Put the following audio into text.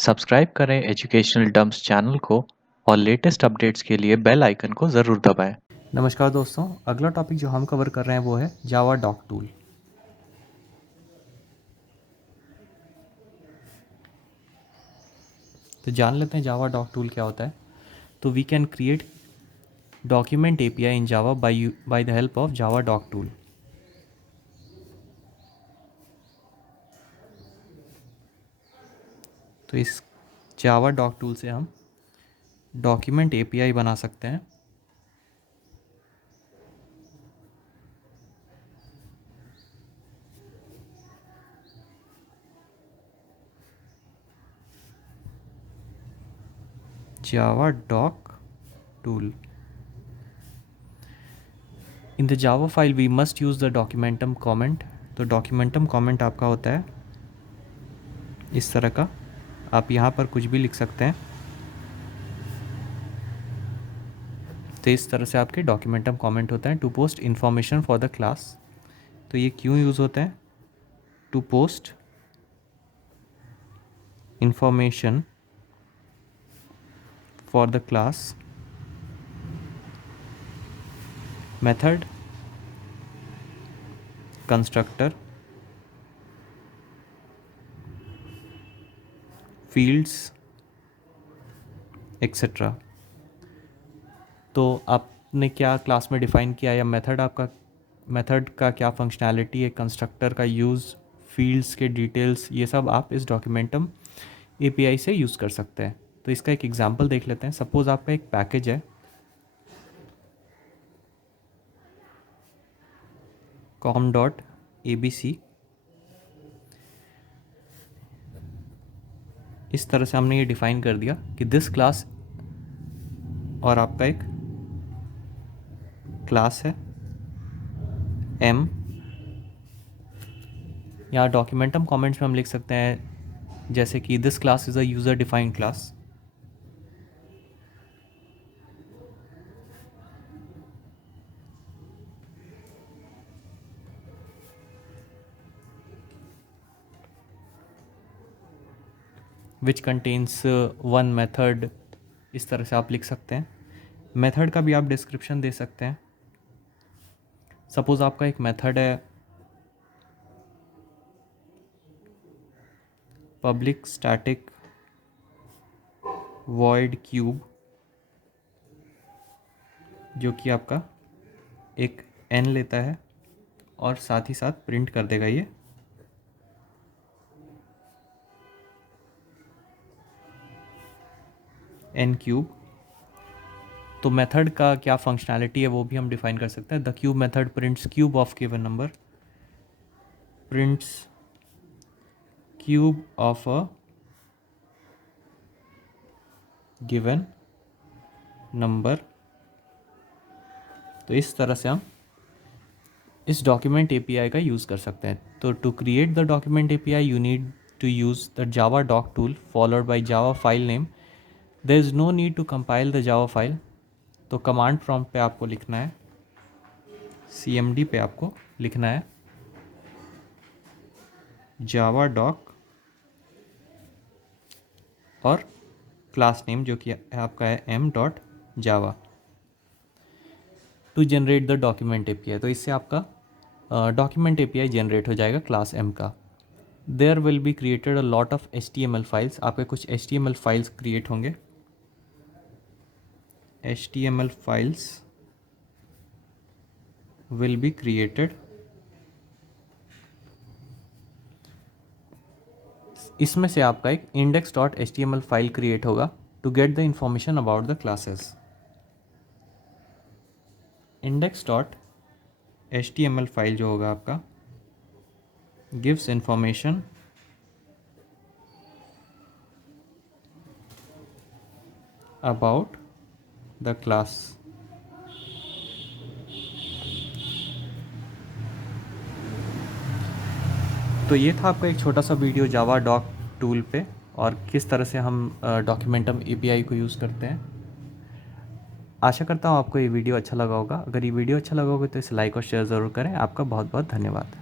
Subscribe करें educational dumps channel को और लेटेस्ट अपडेट्स के लिए बेल आइकन को ज़रूर दबाएं। नमस्कार दोस्तों, अगला टॉपिक जो हम कवर कर रहे हैं वो है जावा डॉक टूल। तो जान लेते हैं जावा डॉक टूल क्या होता है। तो we can create document API in Java by the help of Java doc tool. तो इस जावा डॉक टूल से हम डॉक्यूमेंट एपीआई बना सकते हैं। Java doc tool. In the Java file we must use the documentum comment. तो documentum comment आपका होता है इस तरह का, आप यहाँ पर कुछ भी लिख सकते हैं। तो इस तरह से आपके डॉक्यूमेंटम कमेंट होता है to post information for the class. तो ये क्यों यूज़ होता है? To post information for the class, method, constructor, fields etcetera. तो आपने क्या क्लास में डिफ़ाइन किया, या मेथड का क्या फंक्शनैलिटी है, कंस्ट्रक्टर का यूज़, फील्ड्स के डिटेल्स, ये सब आप इस डॉक्यूमेंटम एपीआई से यूज़ कर सकते हैं। तो इसका एक एग्जांपल देख लेते हैं। सपोज़ आपका एक पैकेज है com.abc। इस तरह से हमने ये डिफ़ाइन कर दिया कि दिस क्लास, और आपका एक क्लास है m। यहाँ डॉक्यूमेंटम कमेंट्स में हम लिख सकते हैं जैसे कि this class is a user defined class. Which contains one method. इस तरह से आप लिख सकते हैं। मेथड का भी आप डिस्क्रिप्शन दे सकते हैं। सपोज़ आपका एक मेथड है पब्लिक स्टैटिक वॉइड क्यूब, जो कि आपका एक n लेता है और साथ ही साथ प्रिंट कर देगा ये n क्यूब। तो मेथड का क्या फंक्शनैलिटी है वो भी हम डिफाइन कर सकते हैं। The cube method prints cube of given number, prints cube of a given number. तो इस तरह से हम इस डॉक्यूमेंट एपीआई का यूज़ कर सकते हैं। तो to create the document API you need to use the Java doc tool followed by Java file name. There is no need to compile the Java file. तो कमांड प्रॉम्प्ट पे आपको लिखना है, cmd पे आपको लिखना है जावा डॉक और क्लास नेम जो कि आपका है m.java to generate the document API. तो इससे आपका डॉक्यूमेंट एपीआई जनरेट हो जाएगा क्लास m का। There will be created a lot of HTML files. आपके कुछ HTML फाइल्स क्रिएट होंगे। HTML files will be created. इसमें से आपका एक index.html फाइल क्रिएट होगा to get the information about the classes. index.html file जो होगा आपका gives information about the class. तो ये था आपका एक छोटा सा वीडियो जावा डॉक टूल पे, और किस तरह से हम डॉक्यूमेंटम एपीआई को यूज़ करते हैं। आशा करता हूँ आपको ये वीडियो अच्छा लगा होगा। अगर ये वीडियो अच्छा लगा होगा तो इसे लाइक और शेयर ज़रूर करें। आपका बहुत बहुत धन्यवाद।